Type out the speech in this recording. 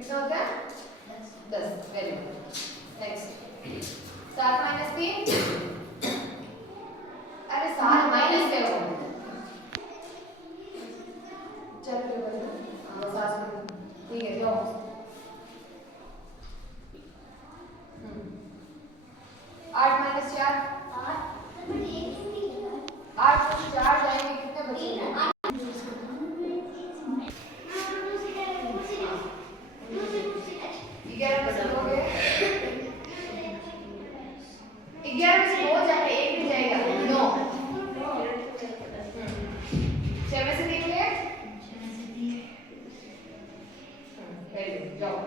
कितना होता है 10। Very good. नेक्स्ट 7 माइनस 3, अरे 7 माइनस है वो। चलो हाँ 7 ठीक है जाओ। 8 माइनस 4, 8 से 4 जाएंगे कितने बचेंगे? 11 में से 2 गए, 11 में से 2 जाएगा, 1 भी जाएगा 9। 6 में से 3 गए, वेरी गुड जाओ।